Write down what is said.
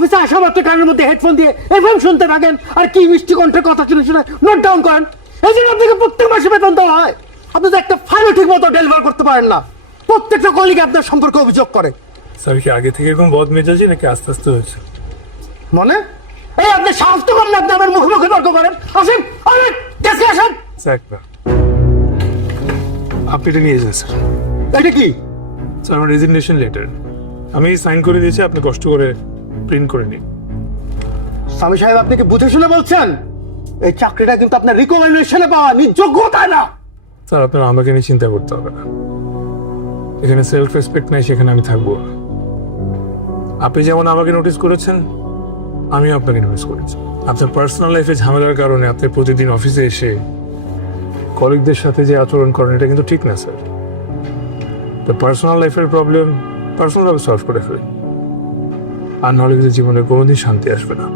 অফিসে আসা মাত্র কানের মধ্যে হেডফোন দিয়ে এফএম শুনতে থাকেন আর কি মিষ্টি কণ্ঠের কথা শুনে শুনে নোট ডাউন করেন। এই জন্য আপনাকে প্রত্যেক মাসে বেতন দেওয়া হয়। আপনি তো একটা ফাইলও ঠিক মতো ডেলিভার করতে পারেন না। প্রত্যেকটা কলিগ আপনার সম্পর্কে অভিযোগ করে। স্যার কি আগে থেকে এরকম বদ মেজাজি নাকি আস্তে আস্তে হয়েছে? মানে এই আপনি সাহস তো করেন, আপনি আমার মুখে মুখে তর্ক করেন। আসেন অনেক দেশে আসেন। স্যার আপনি এটা নিয়ে যান স্যার। এটা কি? স্যার আমার রেজিগনেশন লেটার, আমি সাইন করে দিয়েছি, আপনি কষ্ট করে প্রিন্ট করে নিন। স্বামী সাহেব, আপনি কি বুঝে শুনে বলছেন? এই চাকরিটা কিন্তু আপনার রিকমেন্ডেশনে পাওয়া, যোগ্যতা না। স্যার আপনার আমাকে নিয়ে চিন্তা করতে হবে না, এখানে সেলফ রেসপেক্ট নাই, সেখানে আমি থাকবো না। আপনি যেমন আমাকে নোটিস করেছেন, আমিও আপনাকে নোটিস করেছি। আপনার পার্সোনাল লাইফে ঝামেলার কারণে আপনি প্রতিদিন অফিসে এসে কলিগদের সাথে যে আচরণ করেন, এটা কিন্তু ঠিক না স্যার। তো পার্সোনাল লাইফের প্রবলেম পার্সোনালভাবে সলভ করে ফেলেন, আর নাহলে কিন্তু জীবনে কোনোদিন শান্তি আসবে না।